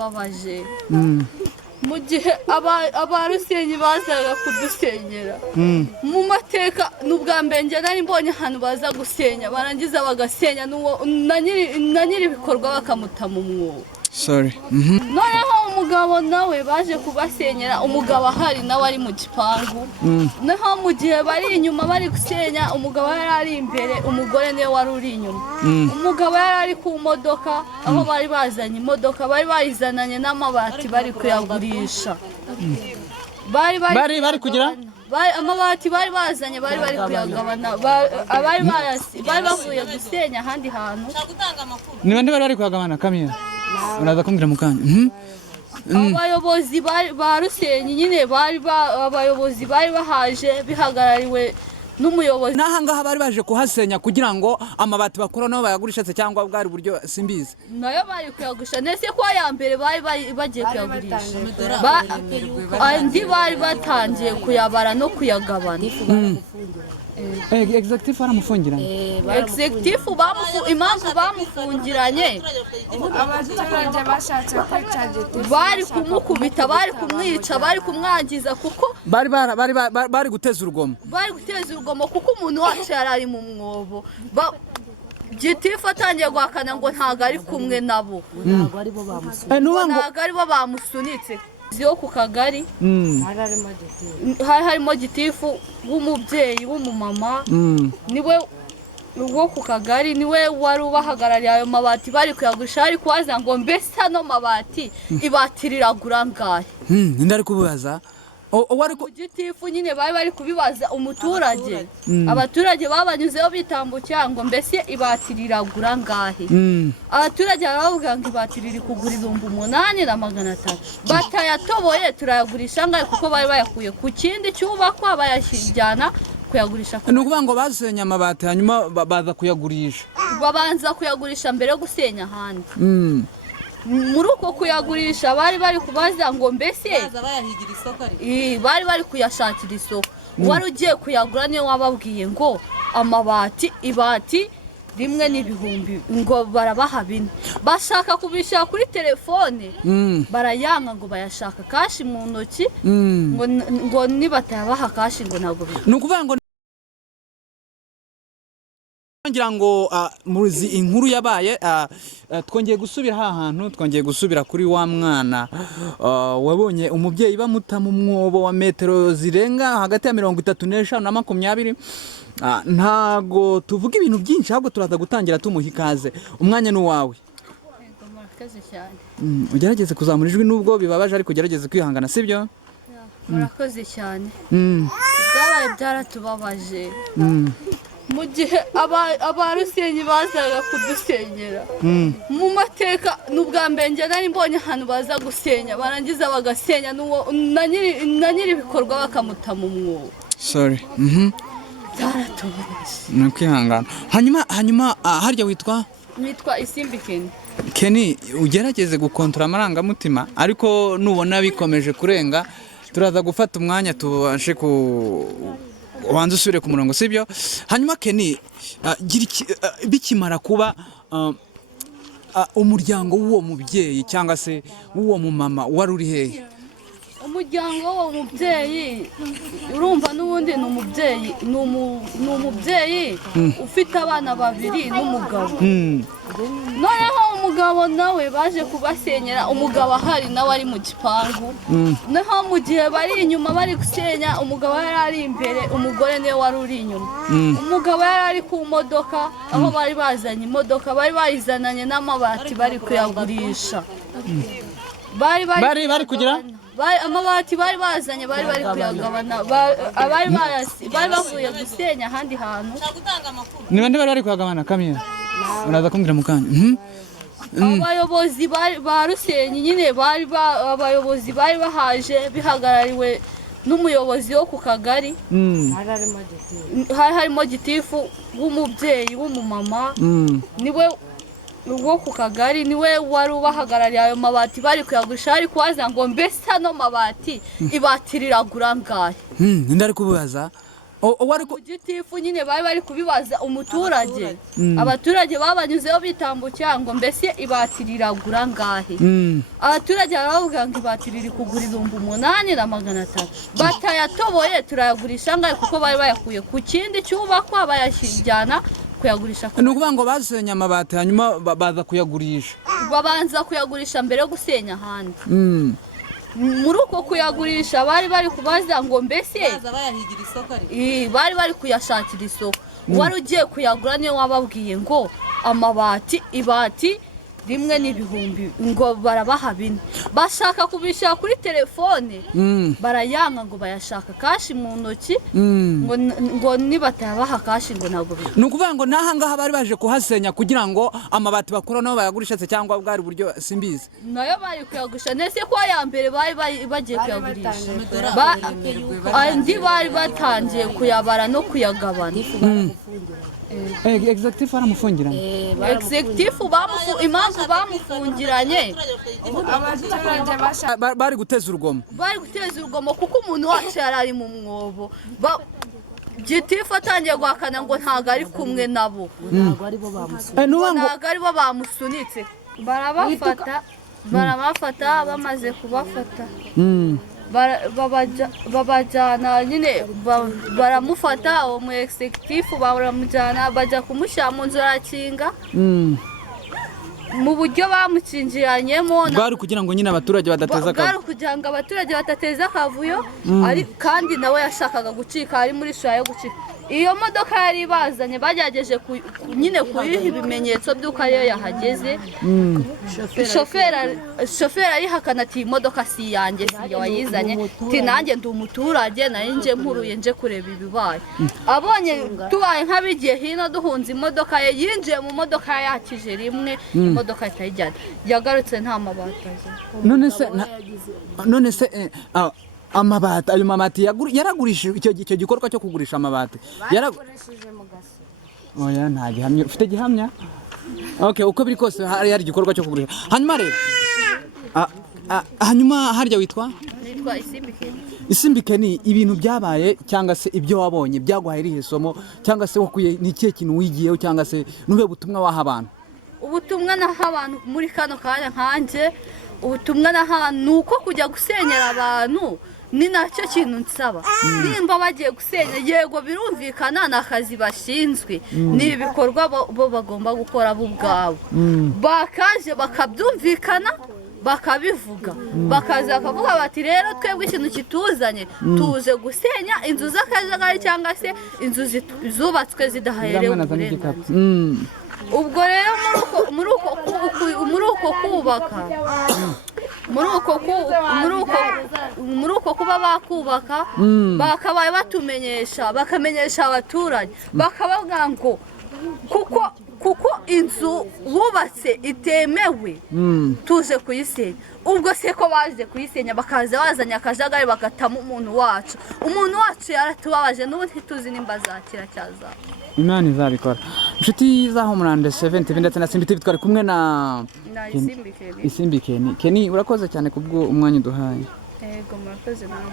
babaje mu gihe abarusenyi bazaga kudusenyera mu mateka n'ubwa mbere njye nari mbonye ahantu baza gusenya barangiza bagasenya na nyiri ibikorwa bakamuta mu mwobo. Noneho umugabo nawe baje kubasenyera umugabo ahari nawe ari mu gipangu naho mu gihe bari inyuma bari gusenya umugabo yari ari imbere umugore niwe wari uri inyuma. Umugabo yari ari ku modoka aho bari bazanye imodoka bari bayizananye n'amabati bari kuyagurisha bari kugira amabati bari bazanye bari kuyagabana bari bavuye gusenya ahandi hantu. Ni bande bari kuyagabana kamera uraza kumbwira mukanya. Abayobozi ba Rusenyi nyine abayobozi bari bahaje bihagarariwe n'umuyobozi. Nahangaha bari baje kuhasenya kugira ngo amabati bakora no bayagurisha cyangwa bwari buryo simbizi. Nayo bari kuyagurisha nese ko ya mbere bari bagiye kuyagurisha. Andi bari batangiye kuyabara no kuyagabana. Executive baramufungiranye. Executive impamvu bamufungiranye abaturage bashatse kwica bari kumukubita bari kumwica bari kumwangiza kuko bari guteza urugomo kuko umuntu wacu yari ari mu mwobo. Gitifu atangiye guhakana ngo ntago ari kumwe nabo ntago ari bo bamusunitse yo ku kagari harimo gitifu w'umubyeyi w'umumama niwe wo ku kagari niwe wari ubahagarariye ayo mabati bari kuyagurisha ari kubaza ngo mbese hano mabati ibatiriragura ngahe. Ndari kubaza gitifu nyine bari kubibaza umuturage abaturage babanyuzeho bitambukira ngo mbese ibatiriragura ngahe. Abaturage baravuga ngo ibatiriri kugura 8,500 batayatoboye turayagurisha ngahe kuko bari bayakuye ku kindi cyubakwa bayashyijyana kuyagurisha. Ni ukuvuga ngo basenya amabati hanyuma baza kuyagurisha babanza kuyagurisha mbere yo gusenya ahandi. Muri uko kuyagurisha bari kubaza ngo mbese bari kuyashakira isoko wari ugiye kuyagura niyo wababwiye ngo ibati rimwe n'ibihumbi ngo barabaha 4 bashaka kubishaka kuri telefone barayanga ngo bayashaka kashi mu ntoki ngo nibatayabaha kashi ngo ntabwo ni ukuvuga ngo ngira ngo muzi inkuru yabaye twongeye gusubira ahantu twongeye gusubira kuri wa mwana wabonye umubyeyi bamuta mu mwobo wa metero zirenga hagati ya 35 na 20. Ntago tuvuga ibintu byinshi ahubwo turaza gutangira tumuha ikaze umwanya n'uwawe. Murakoze cyane. Ugerageze kuzamura ijwi nubwo bibabaje ariko ugerageze kwihangana sibyo? Murakoze cyane. Byabaye byaratubabaje. Mu gihe abarusenyi bazaga kudusenyera mu mateka n'ubwa mbere njye nari mbonye ahantu baza gusenya barangiza bagasenya na nyiri ibikorwa bakamuta mu mwobo. Byaratubabaje. Nakwihangana. Hanyuma harya witwa Isimbi Kenny ugerageze gukontora amarangamutima ariko nubona bikomeje kurenga turaza gufata umwanya tubashe wanze usubire ku murongo sibyo. Hanyuma Kenny bikimara kuba umuryango w'uwo mubyeyi cyangwa se w'uwo mumama wari uri hehe? Umuryango w'uwo mubyeyi urumva n'ubundi ni umubyeyi ufite abana 2 n'umugabo. Noneho umugabo nawe baje kubasenyera umugabo ahari nawe ari mu gipangu naho mu gihe bari inyuma bari gusenya umugabo yari ari imbere umugore niwe wari uri inyuma. Umugabo yari ari ku modoka aho bari bazanye imodoka bari bayizananye n'amabati bari kuyagurisha bari kugira amabati bari bazanye bari kuyagabana bari bavuye gusenya ahandi hantu. Ni bande bari kuyagabana kamera uraza kumbwira mukanya. Abayobozi ba Rusenyi nyine abayobozi bari bahaje bihagarariwe n'umuyobozi wo ku kagari harimo gitifu w'umubyeyi w'umumama niwe wo ku kagari niwe wari ubahagarariye ayo mabati bari kuyagurisha ari kubaza ngo mbese hano mabati ibatiriragura ngahe. Ndari kubaza gitifu nyine bari kubibaza umuturage abaturage babanyuzeho bitambukira ngo mbese ibati riragura ngahe abaturage baravuga ngo ibati riri kugura 8,500 batayatoboye turayagurisha ngahe kuko bari bayakuye ku kindi cyubakwa bayashyijyana kuyagurisha. Ni ukuvuga ngo basenya amabati hanyuma baza kuyagurisha, babanza kuyagurisha mbere yo gusenya ahandi. Muri uko kuyagurisha bari kubaza ngo mbese bari kuyashakira isoko. Wari ugiye kuyagura niyo wababwiye ngo ibati rimwe n'ibihumbi ngo barabaha 4 bashaka kubishaka kuri telefone barayanga ngo bayashaka kashi mu ntoki ngo nibatabaha kashi ngo ntabwo ni ukuvuga ngo naha ngaha bari baje kuhasenya kugira ngo amabati bakora no bayagurisha se cyangwa bwari buryo simbizi nayo bari kuyagurisha nese ko ya mbere bari bagiye kuyagurisha andi bari batangiye kuyabara no kuyagabana. Executive baramufungiranye impamvu bamufungiranye bari guteza urugomo kuko umuntu wacu yarari mu mwobo gitifu atangiye guhakana ngo ntago ari kumwe nabo ntago aribo bamusunitse barabafata bamaze kubafata babajyana nyine baramufata uwo mu executive baramujyana bajya kumushyira mu nzu arakinga mu buryo bamukinjiranyemo bwari kugira ngo nyine abaturage badateza akavuyo bwari kugira ngo abaturage batateza akavuyo kandi nawe yashakaga gucika ari muri shaya yo gucika. Iyo modoka yari bazanye bagerageje nyine kuyiha ibimenyetso by'uko ariyo yahageze. Shoferi arihakana ati imodoka si yanjye si wayizanye ati nanjye ndi umuturage nari nje mpuruye nje kureba ibibaye. Abonye tubaye nk'abigiye hino duhunze imodoka ye yinjiye mu modoka yakije rimwe imodoka itayijyana yagarutse nta mabati aje. None se amabati ayo mabati yaragurishije icyo gikorwa cyo kugurisha amabati yarakoresheje mu gasi. Oya nta gihamya ufite gihamya? Okay, uko biri kose hari igikorwa cyo kugurisha. Hanyuma rero hanyuma harya witwa Isimbikeni ibintu byabaye cyangwa se ibyo wabonye byaguhaye irihe somo cyangwa se wakuye ni ikihe kintu wigiyeho cyangwa se nube butumwa waha abantu? Ubutumwa naha abantu muri kano kanya nkanje ubutumwa naha nuko kujya gusenyera abantu ni nacyo kintu nsaba. Nimba bagiye gusenya yego birumvikana nakazi bashinzwe ni ibikorwa bo bagomba gukora bo ubwabo bakaje bakabyumvikana bakabivuga bakaza bakavuga bati rero twebwe ikintu kituzanye tuze gusenya inzu z'akajagari cyangwa se inzu zubatswe zidahayerewe uburenganzira. Ubwo rero muri uko kubaka muri uko kuba bakubaka bakabaye batumenyesha bakamenyesha abaturage bakabavuga ngo kuko inzu bubatse itemewe tuze kuyisenya. Ubwo se ko baje kuyisenya bakaza bazanye akajagari bagatamo umuntu wacu yaratubabaje n'ubu ntituzi nimba zakira cyaza. Imana izabikora. Inshuti zaho murande 70 ndetse na Simbi TV twari kumwe na Isimbikeni. Keni urakoze cyane kubwo umwanya duhaye. Yego murakoze nawe.